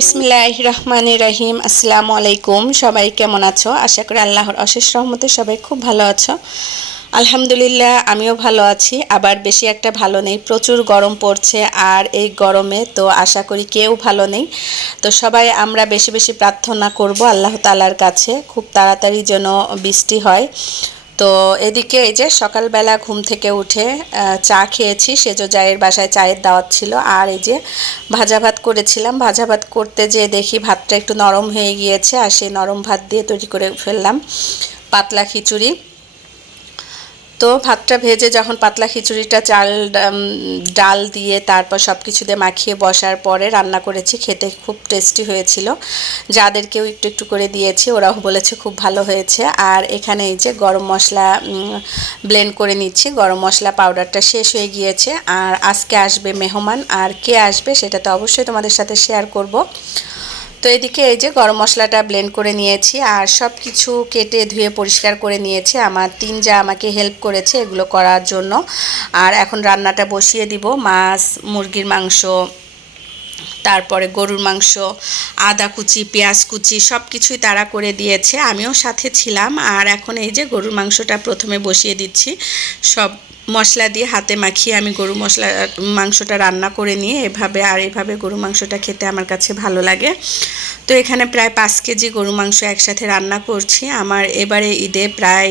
বিসমিল্লাহ রহমান রাহিম, আসসালামু আলাইকুম। সবাই কেমন আছো? আশা করি আল্লাহর অশেষ রহমতে সবাই খুব ভালো আছো। আলহামদুলিল্লাহ, আমিও ভালো আছি। আবার বেশি একটা ভালো নেই, প্রচুর গরম পড়ছে আর এই গরমে তো আশা করি কেউ ভালো নেই। তো সবাই আমরা বেশি বেশি প্রার্থনা করব আল্লাহ তালার কাছে। খুব তাড়াতাড়ি যেন বৃষ্টি হয়। তো এদিকে এই যে সকালবেলা ঘুম থেকে উঠে চা খেয়েছি। সেজো জায়ের বাসায় চায়ের দাওয়াত ছিল। আর এই যে ভাজা ভাত করেছিলাম। ভাজা ভাত করতে যে দেখি ভাতটা একটু নরম হয়ে গিয়েছে। আর সেই নরম ভাত দিয়ে তৈরি করে ফেললাম। পাতলা খিচুড়ি। তো ভাতটা ভেজে যখন পাতলা খিচুড়িটা চাল ডাল দিয়ে তারপর সব কিছু দিয়ে মাখিয়ে বসার পরে রান্না করেছি, খেতে খুব টেস্টি হয়েছিল। যাদেরকেও একটু একটু করে দিয়েছি, ওরাও বলেছে খুব ভালো হয়েছে। আর এখানে এই যে গরম মশলা ব্লেন্ড করে নিচ্ছি, গরম মশলা পাউডারটা শেষ হয়ে গিয়েছে। আর আজকে আসবে মেহমান, আর কে আসবে সেটা তো অবশ্যই তোমাদের সাথে শেয়ার করব। তো এদিকে এই যে গরম মশলাটা ব্লেন্ড করে নিয়েছি আর সব কিছু কেটে ধুয়ে পরিষ্কার করে নিয়েছি। আমার তিন যা আমাকে হেল্প করেছে এগুলো করার জন্য। আর এখন রান্নাটা বসিয়ে দিব, মাছ, মুরগির মাংস তারপরে গরুর মাংস, আদা কুচি, পেঁয়াজ কুচি সব কিছুই তারা করে দিয়েছে। আমিও সাথে ছিলাম আর এখন এই যে গরুর মাংসটা প্রথমে বসিয়ে দিচ্ছি, সব মশলা দিয়ে হাতে মাখিয়ে আমি গরু মশলা, মাংসটা রান্না করে নিয়ে এভাবে আর এভাবে গরু মাংসটা খেতে আমার কাছে ভালো লাগে। তো এখানে প্রায় পাঁচ কেজি গরু মাংস একসাথে রান্না করছি। আমার এবারে ঈদে প্রায়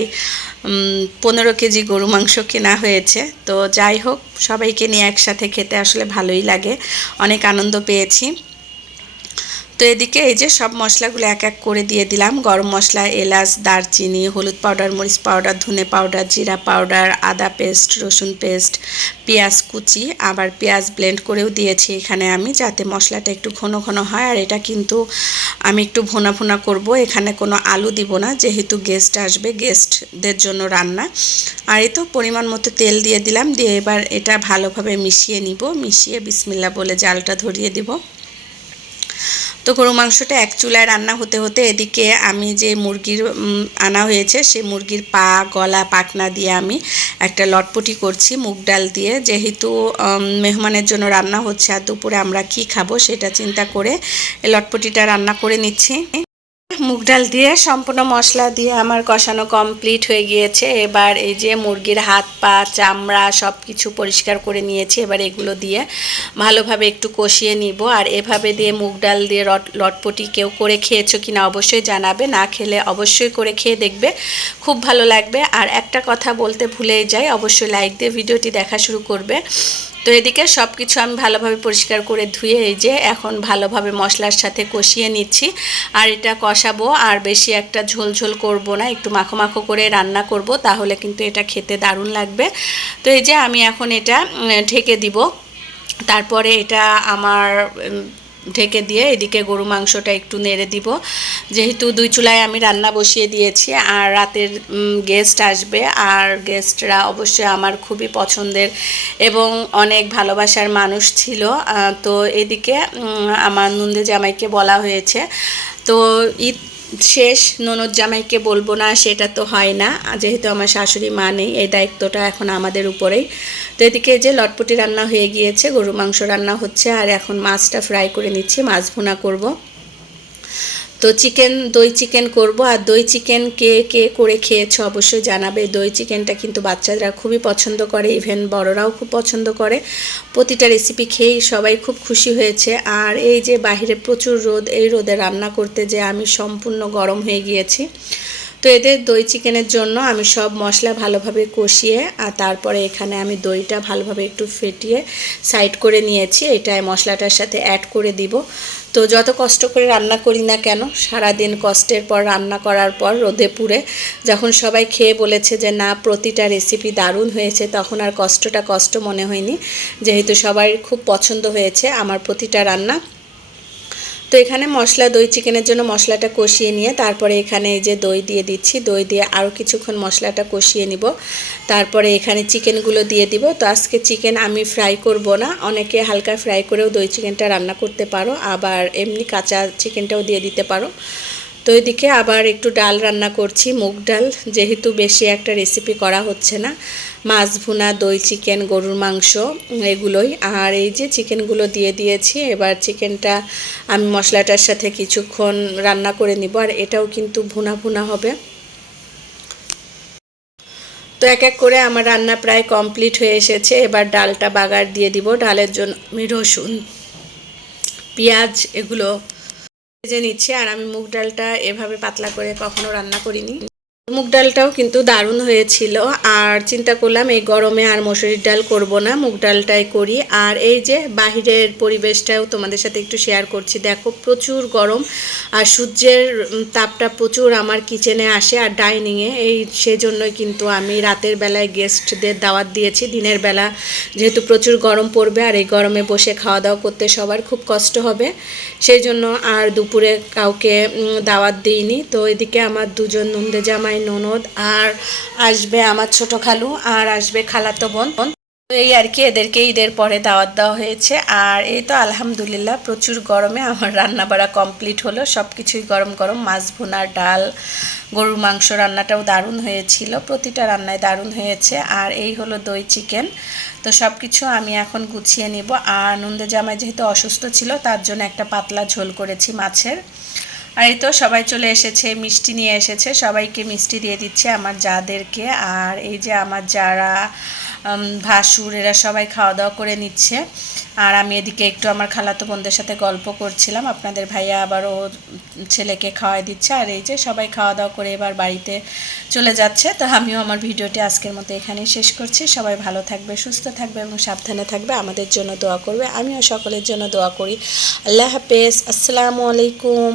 পনেরো কেজি গরু মাংস কেনা হয়েছে। তো যাই হোক, সবাইকে নিয়ে একসাথে খেতে আসলে ভালোই লাগে। অনেক আনন্দ পেয়েছি। তো এদিকে এই যে সব মশলাগুলো এক এক করে দিয়ে দিলাম। গরম মশলা, এলাচ, দারচিনি, হলুদ পাউডার, মরিচ পাউডার, ধনে পাউডার, জিরা পাউডার, আদা পেস্ট, রসুন পেস্ট, পেঁয়াজ কুচি, আবার পেঁয়াজ ব্লেন্ড করেও দিয়েছি এখানে আমি যাতে মশলাটা একটু ঘন ঘন হয়। আর এটা কিন্তু আমি একটু ভোনা ভোনা করব, এখানে কোনো আলু দিব না, যেহেতু গেস্ট আসবে গেস্টদের জন্য রান্না। আর এই তো পরিমাণ মতো তেল দিয়ে দিলাম, দিয়ে এবার এটা ভালোভাবে মিশিয়ে নিব, মিশিয়ে বিসমিল্লা বলে জালটা ধরিয়ে দিব। তো গরু মাংসটা এক চুলায় রান্না হতে হতে এদিকে আমি যে মুরগির আনা হয়েছে সে মুরগির পা, গলা, পাটনা দিয়ে আমি একটা লটপটি করছি, মুগ ডাল দিয়ে। যেহেতু মেহমানের জন্য রান্না হচ্ছে আর দুপুরে আমরা কি খাব সেটা চিন্তা করে লটপটিটা রান্না করে নিচ্ছি। মুগ ডাল দিয়ে সম্পূর্ণ মশলা দিয়ে আমার কষানো কমপ্লিট হয়ে গিয়েছে। এবার এই যে মুরগির হাত পা, চামড়া সব কিছু পরিষ্কার করে নিয়েছি। এবার এগুলো দিয়ে ভালোভাবে একটু কষিয়ে নিব। আর এভাবে দিয়ে মুগ ডাল দিয়ে রট, লটপটি কেউ করে খেয়েছো কিনা অবশ্যই জানাবে। না খেলে অবশ্যই করে খেয়ে দেখবে। খুব ভালো লাগবে। আর একটা কথা বলতে ভুলেই যাই, অবশ্যই লাইক দিয়ে ভিডিওটি দেখা শুরু করবে। তো এদিকে সব কিছু আমি ভালোভাবে পরিষ্কার করে ধুয়ে এই যে এখন ভালোভাবে মশলার সাথে কষিয়ে নিচ্ছি। আর এটা কষাবো, আর বেশি একটা ঝোল ঝোল করব না, একটু মাখো মাখো করে রান্না করব, তাহলে কিন্তু এটা খেতে দারুণ লাগবে। তো এই যে আমি এখন এটা ঢেকে দিব। তারপরে এটা আমার ঢেকে দিয়ে এদিকে গরু মাংসটা একটু নেড়ে দিব। যেহেতু দুই চুলায় আমি রান্না বসিয়ে দিয়েছি আর রাতের গেস্ট আসবে। আর গেস্টরা অবশ্যই আমার খুবই পছন্দের এবং অনেক ভালোবাসার মানুষ ছিল। তো এদিকে আমার নন্দে জামাইকে বলা হয়েছে। তো ঈদ শেষ। ননদ জামাইকে বলব না, সেটা তো হয় না। যেহেতু আমার শাশুড়ি মা নেই, এই দায়িত্বটা এখন আমাদের উপরেই। তো এদিকে যে লটপটি রান্না হয়ে গিয়েছে গরু মাংস রান্না হচ্ছে, আর এখন মাছটা ফ্রাই করে নিচ্ছি, মাছ ভুনা করব। তো চিকেন, দই চিকেন করব আর দই চিকেন কে কে করে খেয়েছ অবশ্যই জানাবে। দই চিকেনটা কিন্তু বাচ্চারা খুবই পছন্দ করে ইভেন বড়রাও খুব পছন্দ করে। প্রতিটা রেসিপি খেয়েই সবাই খুব খুশি হয়েছে। আর এই যে বাহিরে প্রচুর রোদ, এই রোদে রান্না করতে যে আমি সম্পূর্ণ গরম হয়ে গিয়েছি। তো এদের দই চিকেনের জন্য আমি সব মশলা ভালোভাবে কষিয়ে আর তারপরে এখানে আমি দইটা ভালোভাবে একটু ফেটিয়ে সাইড করে নিয়েছি। এটাই মশলাটার সাথে অ্যাড করে দিব। তো যত কষ্ট করে রান্না করি না কেন, সারাদিন কষ্টের পর রান্না করার পর রোদে পুড়ে যখন সবাই খেয়ে বলেছে যে, না, প্রতিটা রেসিপি দারুণ হয়েছে, তখন আর কষ্টটা কষ্ট মনে হয়নি। যেহেতু সবাই খুব পছন্দ হয়েছে আমার প্রতিটা রান্না তো এখানে মশলা, দই চিকেনের জন্য মশলাটা কষিয়ে নিয়ে তারপরে এখানে এই যে দই দিয়ে দিচ্ছি, দই দিয়ে আরও কিছুক্ষণ মশলাটা কষিয়ে নিব। তারপরে এখানে চিকেনগুলো দিয়ে দিব। তো আজকে চিকেন আমি ফ্রাই করব না, অনেকে হালকা ফ্রাই করেও দই চিকেনটা রান্না করতে পারো, আবার এমনি কাঁচা চিকেনটাও দিয়ে দিতে পারো। তো এদিকে আবার একটু ডাল রান্না করছি, মুগ ডাল, যেহেতু বেশি একটা রেসিপি করা হচ্ছে না। মাছ ভুনা, দই, চিকেন, গরুর মাংস, এগুলোই। আর এই যে চিকেনগুলো দিয়ে দিয়েছি, এবার চিকেনটা আমি মশলাটার সাথে কিছুক্ষণ রান্না করে নিব, আর এটাও কিন্তু ভুনা ভুনা হবে। তো এক এক করে আমার রান্না প্রায় কমপ্লিট হয়ে এসেছে, এবার ডালটা বাগার দিয়ে দিব, ডালের জন্য আমি রসুন, পেঁয়াজ, এগুলো ভেজে নিচ্ছি, আর আমি মুগ ডালটা এভাবে পাতলা করে কখনো রান্না করিনি। মুগ ডালটাও কিন্তু দারুণ হয়েছিল। আর চিন্তা করলাম এই গরমে আর মসুরির ডাল করব না, মুগ ডালটাই করি। আর এই যে বাহিরের পরিবেশটাও তোমাদের সাথে একটু শেয়ার করছি। দেখো প্রচুর গরম আর সূর্যের তাপটা প্রচুর আমার কিচেনে আসে আর ডাইনিংয়ে এই সেজন্যই কিন্তু আমি রাতের বেলায় গেস্টদের দাওয়াত দিয়েছি। দিনের বেলা যেহেতু প্রচুর গরম পড়বে আর এই গরমে বসে খাওয়া দাওয়া করতে সবার খুব কষ্ট হবে, সেই জন্য আর দুপুরে কাউকে দাওয়াত দিইনি। তো এদিকে আমার দুজন নন্দে জামাই ননদ আর আসবে আমার ছোট খালু আর আসবে খালাতো বোন। এই আর কি, এদেরকে ঈদের পরে দাওয়াত দেওয়া হয়েছে। আর এই তো আলহামদুলিল্লাহ, প্রচুর গরমে আমার রান্না বাড়া কমপ্লিট হলো। সব কিছুই গরম গরম, মাছ ভুনা, ডাল, গরুর মাংস রান্নাটাও দারুণ হয়েছিল। প্রতিটা রান্নায় দারুণ হয়েছে। আর এই হলো দই চিকেন। তো সব কিছু আমি এখন গুছিয়ে নিব। আর নন্দে জামাই যেহেতু অসুস্থ ছিল, তার জন্য একটা পাতলা ঝোল করেছি মাছের। আর এই তো সবাই চলে এসেছে, মিষ্টি নিয়ে এসেছে। সবাইকে মিষ্টি দিয়ে দিচ্ছে আমার যাদেরকে। আর এই যে আমার যারা ভাসুর, এরা সবাই খাওয়া দাওয়া করে নিচ্ছে। আর আমি এদিকে একটু আমার খালাতো বোনদের সাথে গল্প করছিলাম। আপনাদের ভাইয়া আবার ও ছেলেকে খাওয়াই দিচ্ছে। আর এই যে সবাই খাওয়া দাওয়া করে এবার বাড়িতে চলে যাচ্ছে। তো আমিও আমার ভিডিওটি আজকের মতো এখানেই শেষ করছি। সবাই ভালো থাকবে, সুস্থ থাকবে এবং সাবধানে থাকবে। আমাদের জন্য দোয়া করবে। আমিও সকলের জন্য দোয়া করি। আল্লাহ হাফেজ। আসসালামু আলাইকুম।